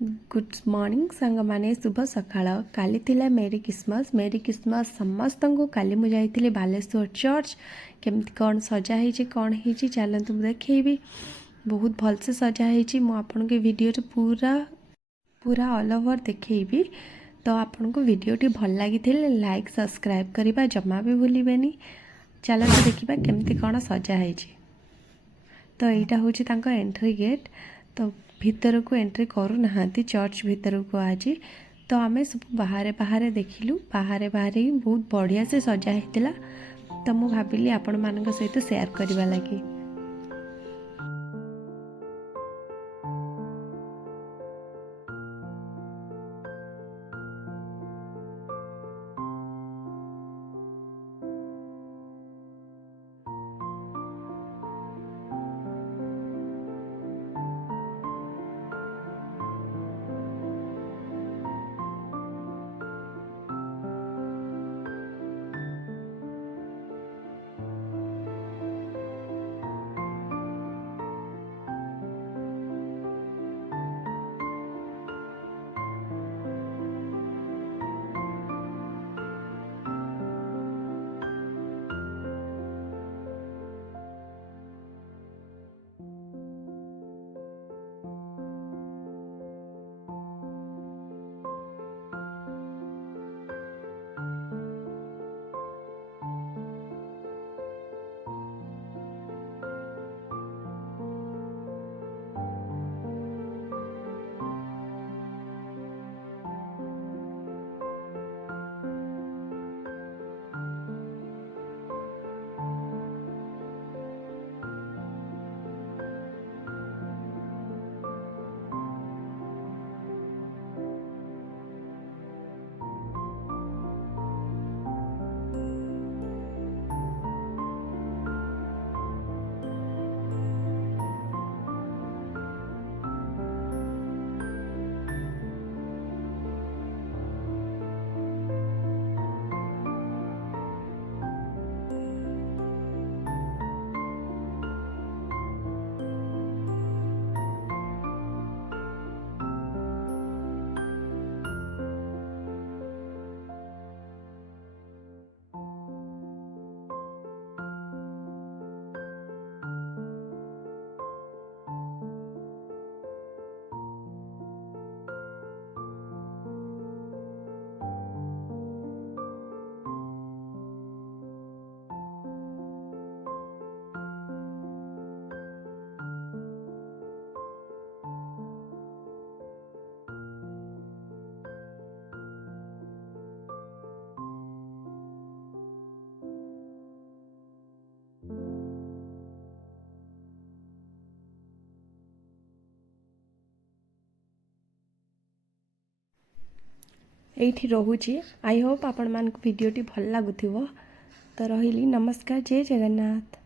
Good morning सांग माने शुभ सकाळ काली थिला मेरी क्रिसमस समस्त को काली मु जाइथिली बालेश्वर चर्च केमती कौन सजा है कौन है चलतु देखी बहुत भलसे सजा है मु आपन के वीडियो पूरा पूरा ऑल ओवर देखी तो आपन को वीडियोटी भल लगी लाइक सब्सक्राइब करने जमा भी भूलें। चलते देखा केमती कौन सजा है। तो यहाँ हूँ एंट्री गेट तो भीतर को एंट्री करूना चर्च भीतर को आज तो आम सब बाहर बाहर देखिलु बाहर बाहर ही बहुत बढ़िया से सजा होता तो मुझे भाविली आपण मान सहित शेयर करने लगी। एठी रोहुची आई होप आपण मान वीडियोटी भल लागुथिबो तो रहिली नमस्कार जय जगन्नाथ।